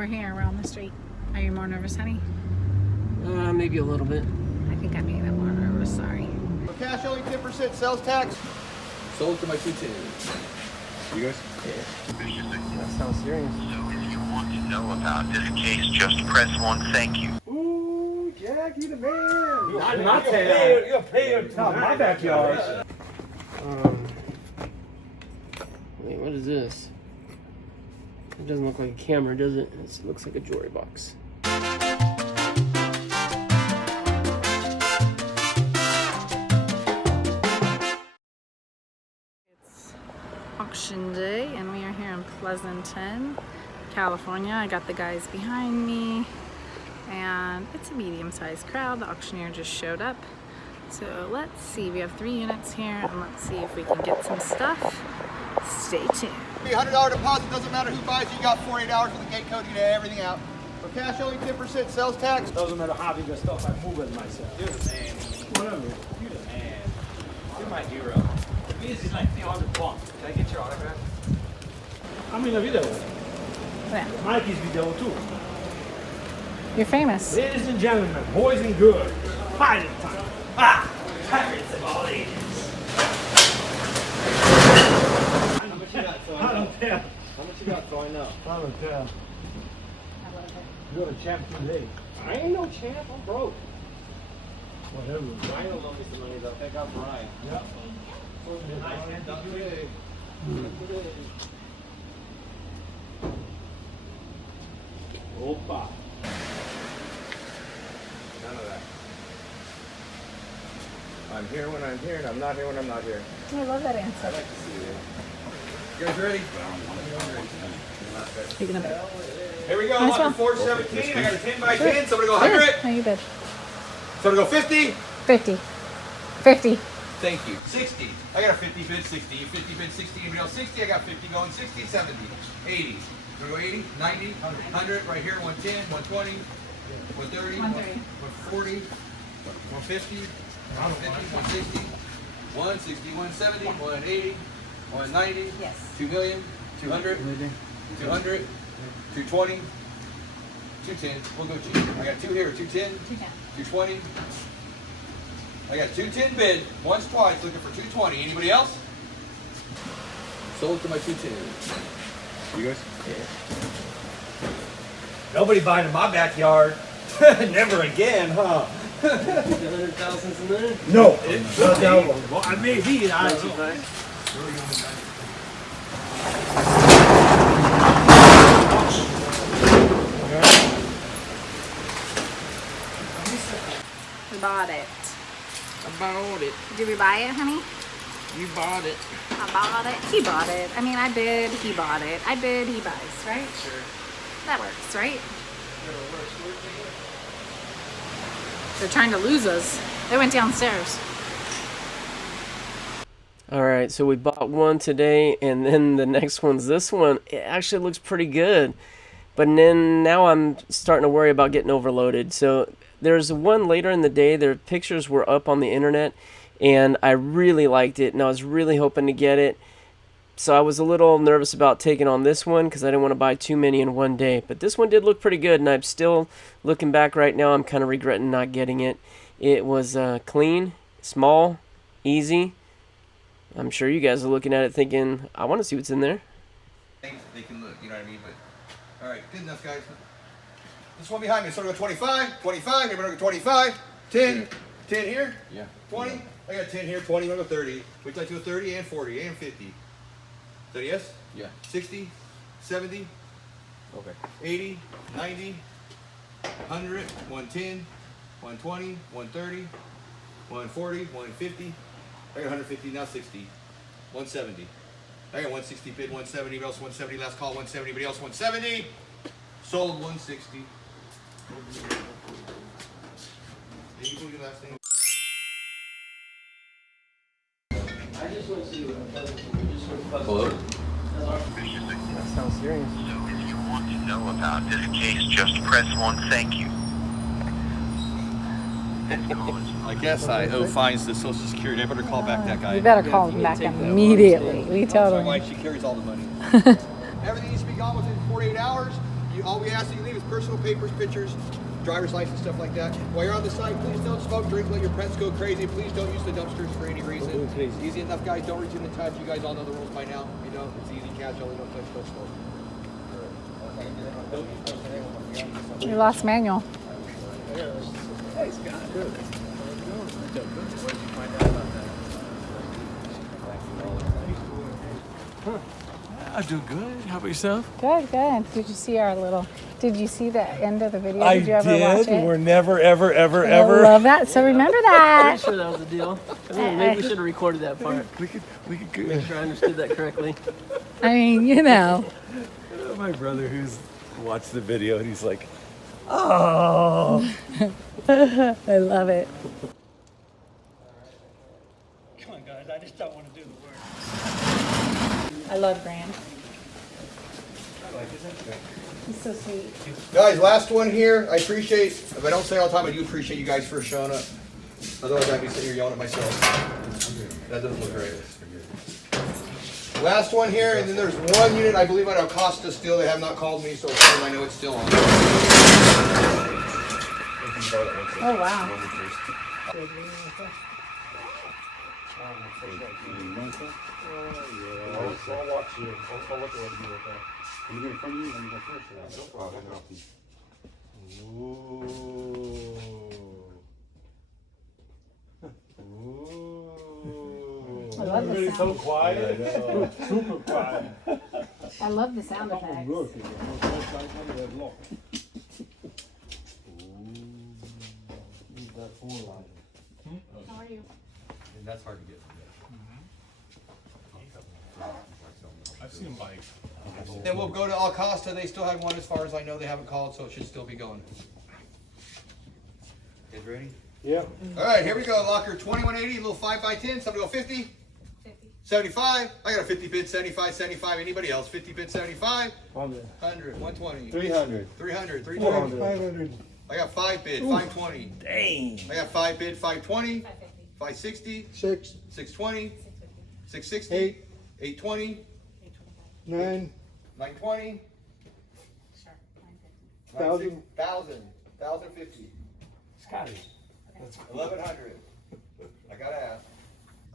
We're here, we're on the street. Are you more nervous, honey? Maybe a little bit. I think I made it more nervous, sorry. Cash only 10% sales tax. Sold to my 210. You guys? Yeah. That sounds serious. So if you want to know about this case, just press 1. Thank you. Ooh, Jack, you the man. You'll pay your time. My backyard. Wait, what is this? It doesn't look like a camera, does it? It looks like a jewelry box. It's auction day and we are here in Pleasanton, California. I got the guys behind me and it's a medium-sized crowd. The auctioneer just showed up. So let's see, we have 3 units here and let's see if we can get some stuff. Stay tuned. $100 deposit, doesn't matter who buys, you got 48 hours with the gate code, you get everything out. For cash only 10% sales tax. Doesn't matter how big the stuff, I move it myself. You're the man. Whatever. You're the man. You're my hero. This is like 300 bucks. Can I get your autograph? I'm in a video. Yeah. Mikey's video too. You're famous. Ladies and gentlemen, boys and girls, fighting time. Ah! Pirates of all ages. I don't care. How much you got throwing up? I don't care. You're a champ today. I ain't no champ. I'm broke. Whatever. I don't know Mr. Money though. Thank God for Ryan. Yeah. Not today. Opa. None of that. I'm here when I'm here, and I'm not here when I'm not here. I love that answer. I'd like to see you. You guys ready? Speaking of it. Here we go, Nice locker one. 417. I got a 10 by 10. Somebody go 100. No, you bid. Somebody go 50. 50. 50. Thank you. 60. I got a 50 bid, 60. 50 bid, 60. Anybody else? 60. I got 50 going. 60, 70, 80. We're going to go 80, 90, 100. Right here, 110, 120, 130, 140, 150, 160, 160, 170, 180, 190, Yes. 2 million, 200, 200, 220, 210. We'll go cheap. I got 2 here, 210, 220. I got 210 bid, once, twice, looking for 220. Anybody else? Sold to my 210. You guys? Nobody buying in my backyard. Never again, huh? 100,000 in there? No. Not that one. Well, I may be. I don't know. We bought it. I bought it. Did we buy it, honey? You bought it. I bought it. He bought it. I mean, I bid, he bought it. I bid, he buys, right? Sure. That works, right? They're trying to lose us. They went downstairs. All right, so we bought one today, and then the next one's this one. It actually looks pretty good, but then now I'm starting to worry about getting overloaded. So there's one later in the day. Their pictures were up on the internet, and I really liked it, and I was really hoping to get it. So I was a little nervous about taking on this one because I didn't want to buy too many in one day. But this one did look pretty good, and I'm still looking back right now. I'm kind of regretting not getting it. It was clean, small, easy. I'm sure you guys are looking at it thinking, I want to see what's in there. They can look, you know what I mean? But, all right, good enough, guys. This one behind me, so we're going to go 25, 25, we're going to go 25, 10, 10 here, Yeah. 20. Yeah. I got 10 here, 20, we're going to go 30. We'd like to go 30 and 40 and 50. Is that a yes? Yeah. 60, 70, Okay. 80, 90, 100, 110, 120, 130, 140, 150. I got 150, now 60. 170. I got 160 bid, 170. Anybody else 170? Last call 170. Anybody else 170? Sold 160. Did you do your last name? I just want to see what Hello? That sounds serious. So if you want to know about this case, just press 1. Thank you. I guess I owe fines to Social Security. I better call back that guy. You better call him back immediately. We told My him. wife, she carries all the money. Everything needs to be gone within 48 hours. You all we ask that you leave is personal papers, pictures, driver's license, stuff like that. While you're on the site, please don't smoke, drink, let your pets go crazy. Please don't use the dumpsters for any reason. Easy enough, guys. Don't reach in the touch. You guys all know the rules by now. You know, it's easy catch. Only don't touch, don't smoke. We lost Manuel. Hey, Scott. Good. I do good. How about yourself? Good, good. Did you see our little? Did you see the end of the video? I Did you ever watch it? We're never, ever, ever, I ever. love that. So remember that. Pretty sure that was the deal. I mean, maybe we should have recorded that part. We could. Make sure I understood that correctly. I mean, you know. My brother, who's watched the video, and he's like, "Oh." I love it. Come on, guys. I just don't want to do the work. I love Graham. He's so sweet. Guys, last one here. I appreciate, if I don't say it all the time, I do appreciate you guys for showing up. Otherwise, I'd be sitting here yelling at myself. That doesn't look right. Last one here, and then there's one unit, I believe, at Acosta still. They have not called me, so I know it's still on. Oh, wow. I'll watch you. I'll look at what you do with that. I'm going from you, I'm going first. No problem. Ooh. I love the So sound. quiet. Super quiet. I love the sound effects. How are you? And that's hard to get. I've seen bikes. Then we'll go to Acosta. They still have one, as far as I know. They haven't called, so it should still be going. Guys ready? Yeah. All right, here we go. Locker 2180, a little 5x10. Somebody go 50? 75. I got a 50 bid, 75, 75. Anybody else? 50 bid, 75. 100, 120. 300. 300, 320. 500. I got 5 bid, 520. Dang. I got 5 bid, 520. 560. 620. 660. 820. 9. 920. Sure. 1,000. 1,050. Scotty. 1,100. I gotta ask.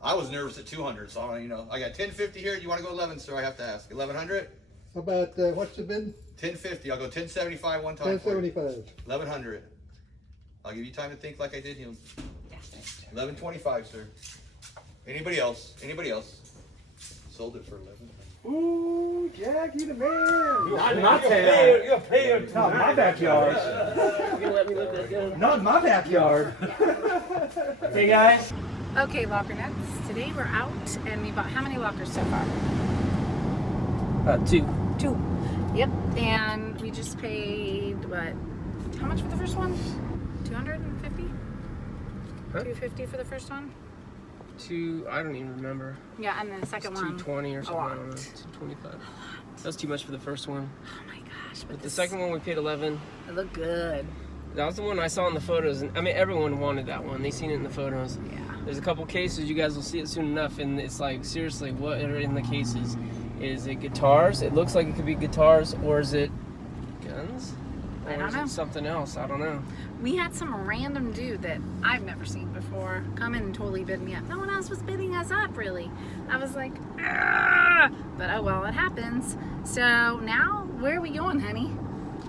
I was nervous at 200, so I got 1050 here. You want to go 11, sir? I have to ask. 1,100. How about, what's the bid? 1050. I'll go 1075 one time. 1075. 1,100. I'll give you time to think like I did him. 1125, sir. Anybody else? Anybody else? Sold it for 11. Ooh, Jack, you the man. Not in my town. You'll pay your time. Not in my backyard. You gonna let me live that down? Not in my backyard. Hey, guys. Okay, locker nuts. Today we're out and we bought how many lockers so far? 2. 2. Yep. And we just paid what? How much for the first one? 250? Huh? 250 for the first one? 2. I don't even remember. Yeah, and then the second one. 220 or something. I don't know. lot. 225. That's too much for the first one. Oh my gosh. But the second one we paid 11. It looked good. That was the one I saw in the photos, and I mean everyone wanted that one. They seen it in the photos. Yeah. There's a couple cases. You guys will see it soon enough, and it's like seriously, what are in the cases? Is it guitars? It looks like it could be guitars, or is it guns? Or I don't is know. it something else? I don't know. We had some random dude that I've never seen before come in and totally bid me up. No one else was bidding us up, really. I was like, "Argh!" But oh well, it happens. So now, where are we going, honey?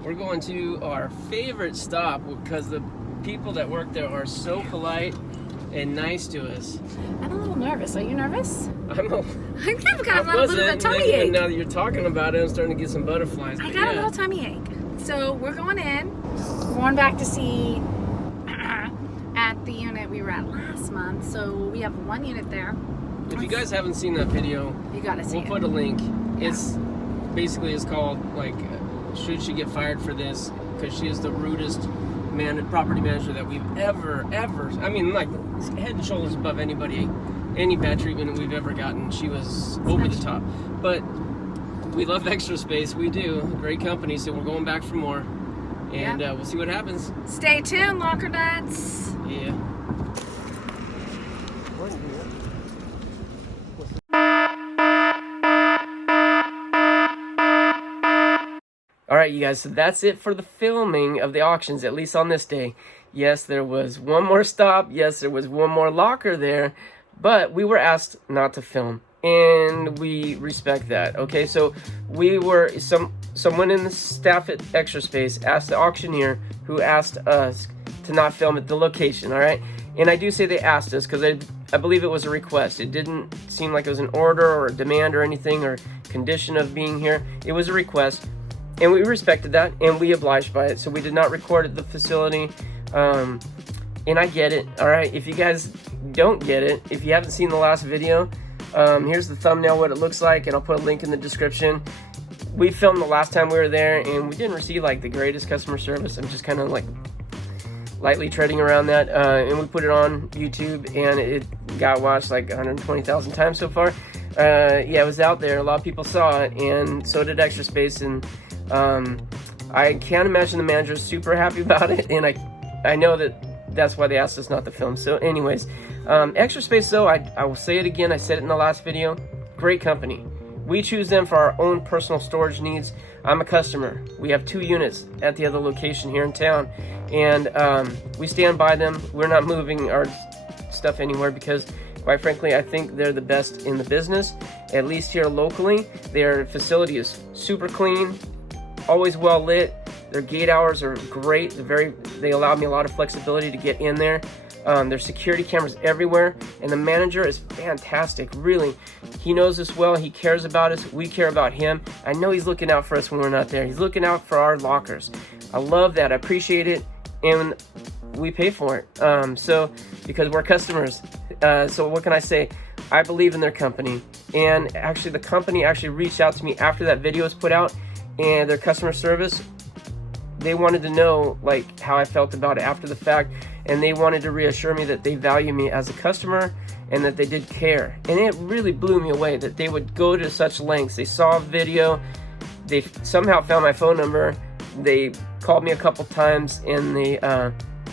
We're going to our favorite stop because the people that work there are so polite and nice to us. I'm a little nervous. Are you nervous? I'm a, I've got a I little bit of a wasn't, tummy and ache. now that you're talking about it, I'm starting to get some butterflies. I but got a yeah. little tummy ache. So we're going in. We're going back to see at the unit we were at last month. So we have one unit there. If you guys haven't seen that video, You gotta see we'll it. put a link. Yeah. It's basically it's called like, should she get fired for this? Because she is the rudest property manager that we've ever. I mean, like head and shoulders above anybody, any bad treatment that we've ever gotten. She was over the top. But we love Extra Space. We do. Great company. So we're going back for more, and we'll see what happens. Stay tuned, locker nuts. Yeah. All right, you guys, so that's it for the filming of the auctions, at least on this day. Yes, there was one more stop. Yes, there was one more locker there, but we were asked not to film, and we respect that. Okay, so we were someone in the staff at Extra Space asked the auctioneer, who asked us to not film at the location. All right, and I do say they asked us because I believe it was a request. It didn't seem like it was an order or a demand or anything or condition of being here. It was a request. And we respected that, and we obliged by it. So we did not record at the facility. And I get it, all right? If you guys don't get it, if you haven't seen the last video, here's the thumbnail, what it looks like, and I'll put a link in the description. We filmed the last time we were there, and we didn't receive, like, the greatest customer service. I'm just kind of, like, lightly treading around that. And we put it on YouTube, and it got watched, like, 120,000 times so far. Yeah, it was out there. A lot of people saw it, and so did Extra Space, and I can't imagine the manager's super happy about it, and I know that's why they asked us not to film. So anyways, Extra Space though, I will say it again, I said it in the last video, great company. We choose them for our own personal storage needs. I'm a customer. We have 2 units at the other location here in town, and we stand by them. We're not moving our stuff anywhere because, quite frankly, I think they're the best in the business, at least here locally. Their facility is super clean, always well lit. Their gate hours are great. They allow me a lot of flexibility to get in there. There's security cameras everywhere, and the manager is fantastic. Really, he knows us well. He cares about us. We care about him. I know he's looking out for us when we're not there. He's looking out for our lockers. I love that. I appreciate it, and we pay for it. So because we're customers. So what can I say? I believe in their company, and actually, the company actually reached out to me after that video was put out. And their customer service, they wanted to know like how I felt about it after the fact, and they wanted to reassure me that they value me as a customer and that they did care. And it really blew me away that they would go to such lengths. They saw a video, they somehow found my phone number, they called me a couple times, and they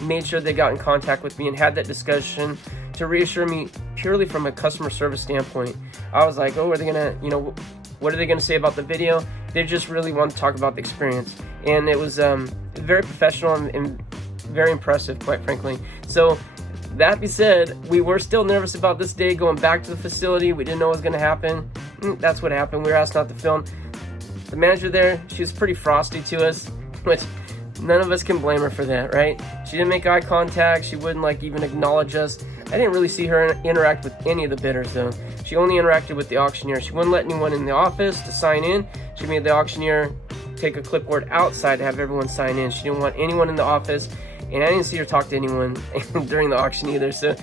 made sure they got in contact with me and had that discussion to reassure me purely from a customer service standpoint. I was like, oh, are they gonna, what are they gonna say about the video? They just really want to talk about the experience, and it was very professional and very impressive, quite frankly. So that being said, we were still nervous about this day going back to the facility. We didn't know what was going to happen. That's what happened. We were asked not to film. The manager there, she was pretty frosty to us, which none of us can blame her for that, right? She didn't make eye contact. She wouldn't like even acknowledge us. I didn't really see her interact with any of the bidders though. She only interacted with the auctioneer. She wouldn't let anyone in the office to sign in. She made the auctioneer take a clipboard outside to have everyone sign in. She didn't want anyone in the office, and I didn't see her talk to anyone during the auction either, so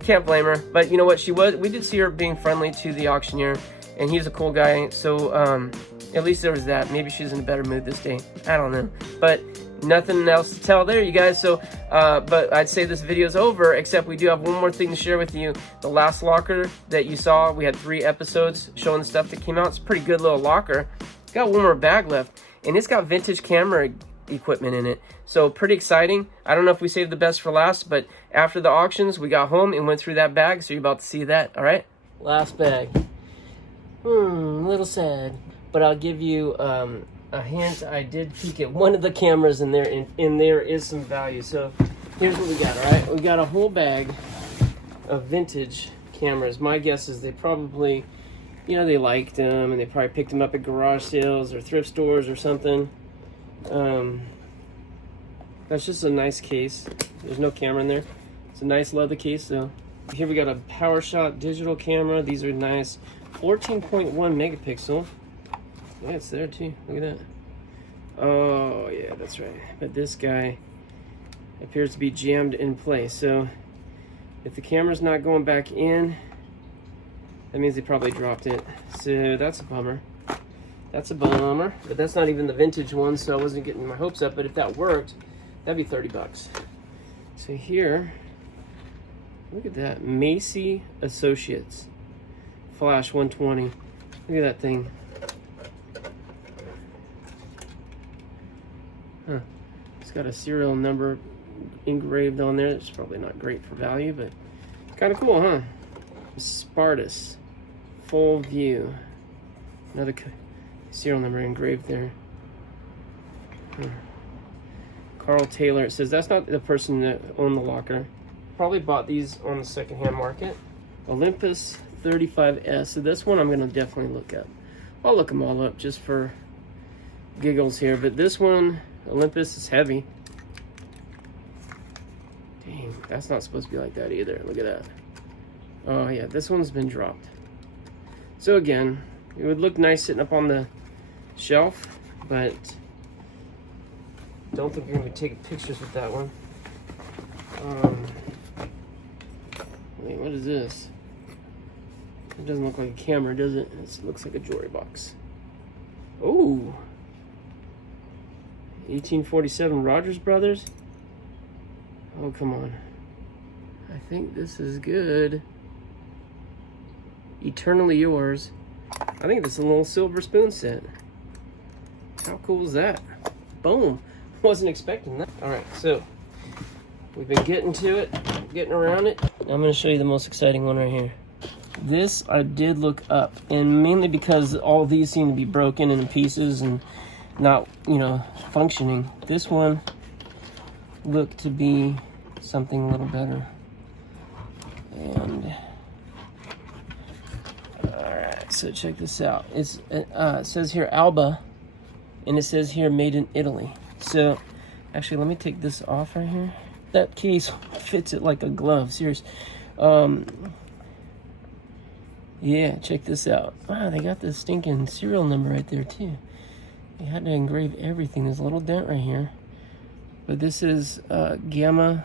can't blame her. But you know what, we did see her being friendly to the auctioneer, and he's a cool guy, so at least there was that. Maybe she's in a better mood this day. I don't know. But nothing else to tell there, you guys. So, but I'd say this video's over, except we do have one more thing to share with you. The last locker that you saw, we had 3 episodes showing the stuff that came out. It's a pretty good little locker. It's got one more bag left, and it's got vintage camera equipment in it. So pretty exciting. I don't know if we saved the best for last, but after the auctions, we got home and went through that bag, so you're about to see that, all right? Last bag. A little sad. But I'll give you a hint. I did peek at one of the cameras in there, and there is some value. So here's what we got, all right? We got a whole bag of vintage cameras. My guess is they probably, they liked them, and they probably picked them up at garage sales or thrift stores or something. That's just a nice case. There's no camera in there. It's a nice leather case, though. Here we got a PowerShot digital camera. These are nice. 14.1 megapixel. Yeah, it's there too. Look at that. Oh, yeah, that's right. But this guy appears to be jammed in place. So if the camera's not going back in, that means they probably dropped it. So that's a bummer. That's a bummer. But that's not even the vintage one, so I wasn't getting my hopes up. But if that worked, that'd be 30 bucks. So here, look at that. Macy Associates. Flash 120. Look at that thing. Huh. It's got a serial number engraved on there. It's probably not great for value, but kind of cool, huh? Spartus. Full view. Another serial number engraved there. Carl Taylor. It says that's not the person that owned the locker. Probably bought these on the secondhand market. Olympus 35S. So this one I'm going to definitely look up. I'll look them all up just for giggles here. But this one, Olympus, is heavy. Dang, that's not supposed to be like that either. Look at that. Oh yeah, this one's been dropped. So again, it would look nice sitting up on the shelf, but don't think you're going to be taking pictures with that one. Wait, what is this? It doesn't look like a camera, does it? It looks like a jewelry box. Oh, 1847 Rogers Brothers. Oh, come on. I think this is good. Eternally Yours. I think this is a little silver spoon set. How cool is that? Boom. Wasn't expecting that. All right, so we've been getting to it, getting around it. Now I'm going to show you the most exciting one right here. This I did look up, and mainly because all of these seem to be broken in pieces and not, you know, functioning. This one looked to be something a little better. And all right, so check this out. It says here Alba, and it says here made in Italy. So actually, let me take this off right here. That case fits it like a glove. Serious. Yeah, check this out. Wow, they got the stinking serial number right there too. They had to engrave everything. There's a little dent right here. But this is Gamma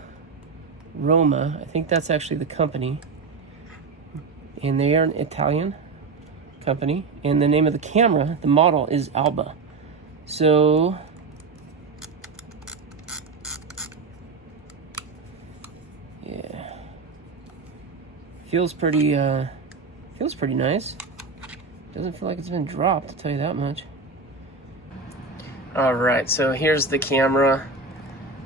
Roma. I think that's actually the company. And they are an Italian company. And the name of the camera, the model, is Alba. So yeah. Feels pretty nice. Doesn't feel like it's been dropped, I'll tell you that much. Alright, so here's the camera,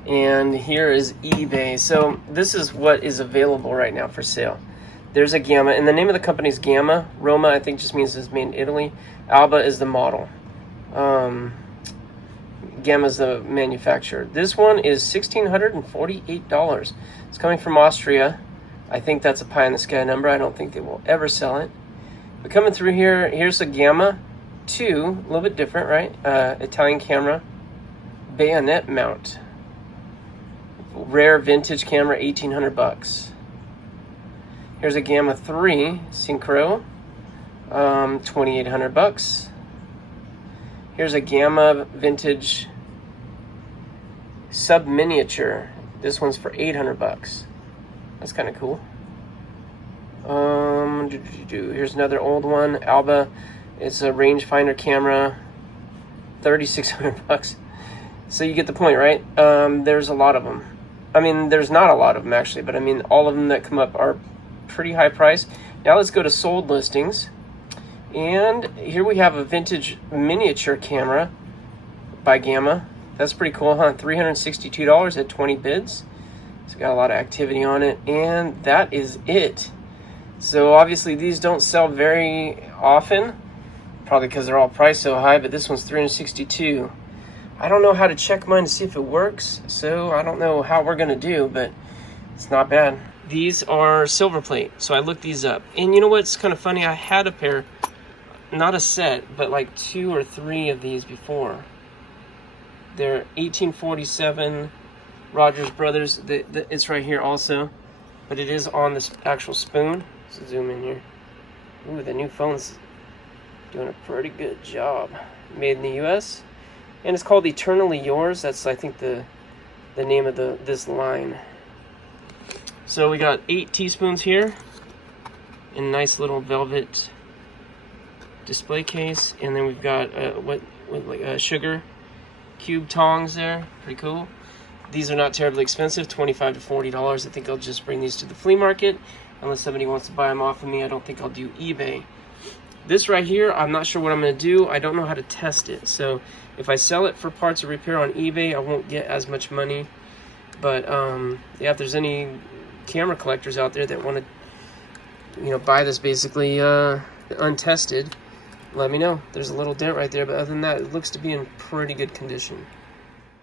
and here is eBay. So this is what is available right now for sale. There's a Gamma, and the name of the company is Gamma. Roma, I think, just means it's made in Italy. Alba is the model. Gamma is the manufacturer. This one is $1,648. It's coming from Austria. I think that's a pie in the sky number. I don't think they will ever sell it. But coming through here, here's a Gamma 2, a little bit different, right? Italian camera, bayonet mount, rare vintage camera, $1,800. Here's a Gamma 3 Synchro, $2,800. Here's a Gamma vintage sub miniature. This one's for $800. That's kind of cool. Here's another old one, Alba. It's a rangefinder camera, $3,600. So you get the point, right? There's a lot of them. I mean, there's not a lot of them actually, but I mean, all of them that come up are pretty high price. Now let's go to sold listings. And here we have a vintage miniature camera by Gamma. That's pretty cool, huh? $362 at 20 bids. It's got a lot of activity on it, and that is it. So obviously these don't sell very often, probably because they're all priced so high, but this one's $362. I don't know how to check mine to see if it works, so I don't know how we're gonna do, but it's not bad. These are silver plate, so I looked these up. And you know what's kind of funny? I had a pair, not a set, but like 2 or 3 of these before. They're 1847 Rogers Brothers. It's right here also, but it is on this actual spoon. Let's zoom in here. Ooh, the new phone's doing a pretty good job. Made in the US, and it's called Eternally Yours. That's, I think, the name of this line. So we got 8 teaspoons here in a nice little velvet display case, and then we've got sugar cube tongs there. Pretty cool. These are not terribly expensive, $25 to $40. I think I'll just bring these to the flea market. Unless somebody wants to buy them off of me, I don't think I'll do eBay. This right here, I'm not sure what I'm going to do. I don't know how to test it. So if I sell it for parts of repair on eBay, I won't get as much money. But yeah, if there's any camera collectors out there that want to, buy this basically untested, let me know. There's a little dent right there, but other than that, it looks to be in pretty good condition.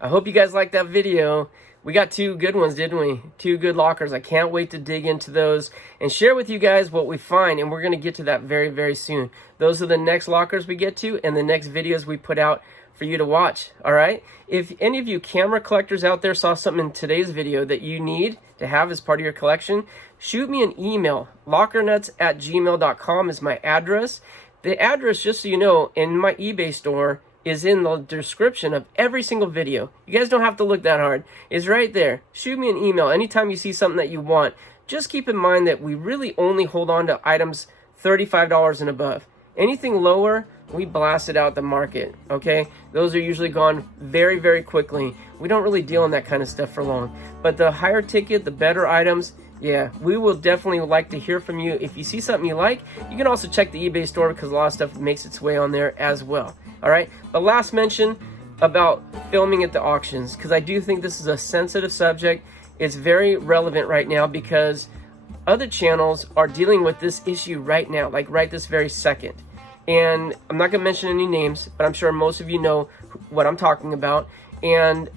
I hope you guys liked that video. We got 2 good ones, didn't we? 2 good lockers. I can't wait to dig into those and share with you guys what we find, and we're going to get to that very, very soon. Those are the next lockers we get to and the next videos we put out for you to watch, all right? If any of you camera collectors out there saw something in today's video that you need to have as part of your collection, shoot me an email. lockernuts@gmail.com is my address. The address, just so you know, in my eBay store is in the description of every single video. You guys don't have to look that hard. It's right there. Shoot me an email anytime you see something that you want. Just keep in mind that we really only hold on to items $35 and above. Anything lower, we blast it out the market, okay? Those are usually gone very, very quickly. We don't really deal in that kind of stuff for long. But the higher ticket, the better items, yeah, we will definitely like to hear from you. If you see something you like, you can also check the eBay store because a lot of stuff makes its way on there as well. All right, but last mention about filming at the auctions, because I do think this is a sensitive subject. It's very relevant right now because other channels are dealing with this issue right now, like right this very second. And I'm not going to mention any names, but I'm sure most of you know what I'm talking about. And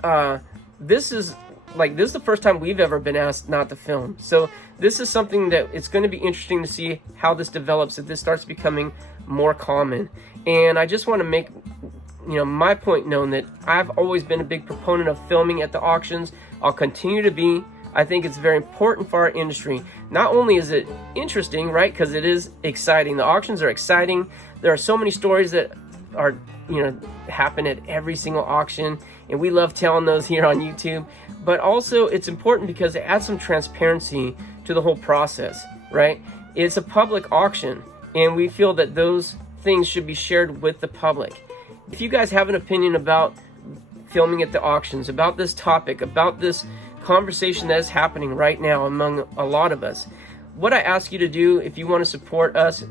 this is the first time we've ever been asked not to film. So this is something that it's going to be interesting to see how this develops if this starts becoming more common. And I just want to make my point known that I've always been a big proponent of filming at the auctions. I'll continue to be. I think it's very important for our industry. Not only is it interesting, right, because it is exciting. The auctions are exciting. There are so many stories that are happen at every single auction, and we love telling those here on YouTube. But also it's important because it adds some transparency to the whole process, right? It's a public auction, and we feel that those things should be shared with the public. If you guys have an opinion about filming at the auctions, about this topic, about this conversation that is happening right now among a lot of us, what I ask you to do if you want to support us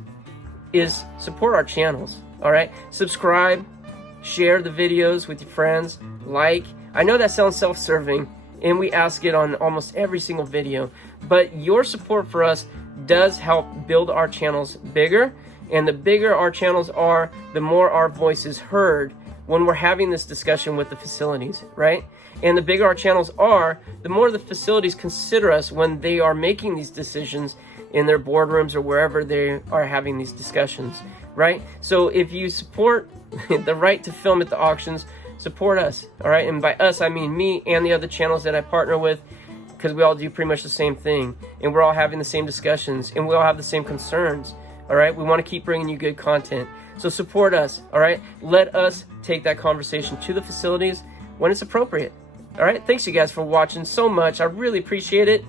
is support our channels. All right, subscribe, share the videos with your friends, like. I know that sounds self-serving, and we ask it on almost every single video, but your support for us does help build our channels bigger, and the bigger our channels are, the more our voice is heard when we're having this discussion with the facilities, right? And the bigger our channels are, the more the facilities consider us when they are making these decisions in their boardrooms or wherever they are having these discussions, right? So if you support the right to film at the auctions, support us, all right? And by us, I mean me and the other channels that I partner with, because we all do pretty much the same thing, and we're all having the same discussions, and we all have the same concerns, all right? We want to keep bringing you good content. So support us, all right? Let us take that conversation to the facilities when it's appropriate, all right? Thanks you guys for watching so much. I really appreciate it.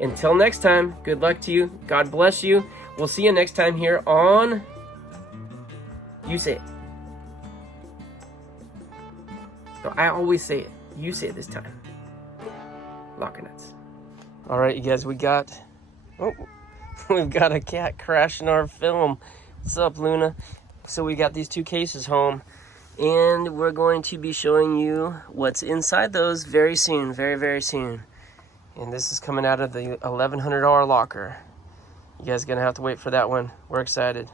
Until next time, good luck to you. God bless you. We'll see you next time here on... You say it. No, I always say it. You say it this time. Locker nuts. All right, you guys, we've got a cat crashing our film. What's up, Luna? So we got these 2 cases home, and we're going to be showing you what's inside those very soon, very, very soon. And this is coming out of the $1,100 locker. You guys are gonna have to wait for that one. We're excited.